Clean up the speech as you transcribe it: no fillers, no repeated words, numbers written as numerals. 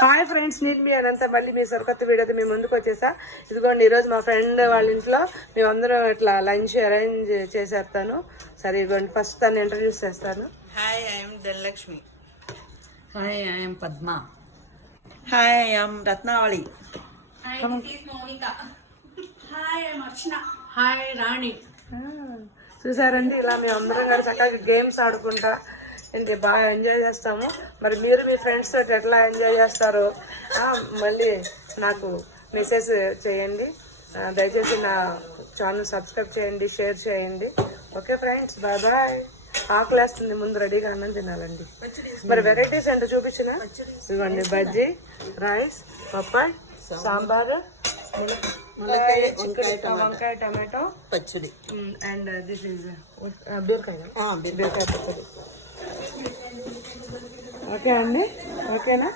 Hi friends, నేను మీ అనంత మళ్ళీ మీ సరికొత్త వీడియోతో మీ ముందుకు వచ్చేసా. ఇదిగోండి, ఈరోజు మా ఫ్రెండ్ వాళ్ళ ఇంట్లో మేమందరం ఇట్లా లంచ్ అరేంజ్ చేసేస్తాను. సరే ఇదిగోండి, ఫస్ట్ తను ఇంట్రడ్యూస్ చేస్తాను. Hi, I'm Dhanalakshmi. Hi, I'm Padma. Hi, I'm Ratnavali. Hi, this is Monica. Hi, I'm Archana. Hi Rani. చూసారండి, ఇలా మేమందరం కలిసి చక్కగా గేమ్స్ ఆడుకుంటా ఏంటి బాగా ఎంజాయ్ చేస్తాము. మరి మీరు మీ ఫ్రెండ్స్ తోటి ఎట్లా ఎంజాయ్ చేస్తారో మళ్ళీ నాకు మెసేజ్ చేయండి. దయచేసి నా ఛానల్ సబ్స్క్రైబ్ చేయండి, షేర్ చేయండి. Okay friends, bye bye. ఆకలేస్తుంది, ముందు రెడీగా అన్నం తినాలండి. మరి వెరైటీస్ ఏంటో చూపించిన ఇదిగోండి, బజ్జీ, రైస్, పప్పాయ్, సాంబార్, వంకాయ టమాటో పచ్చడి అండ్ దిస్ ఈజ్ బీరకాయ పచ్చడి. ఓకే అండి, ఓకేనా?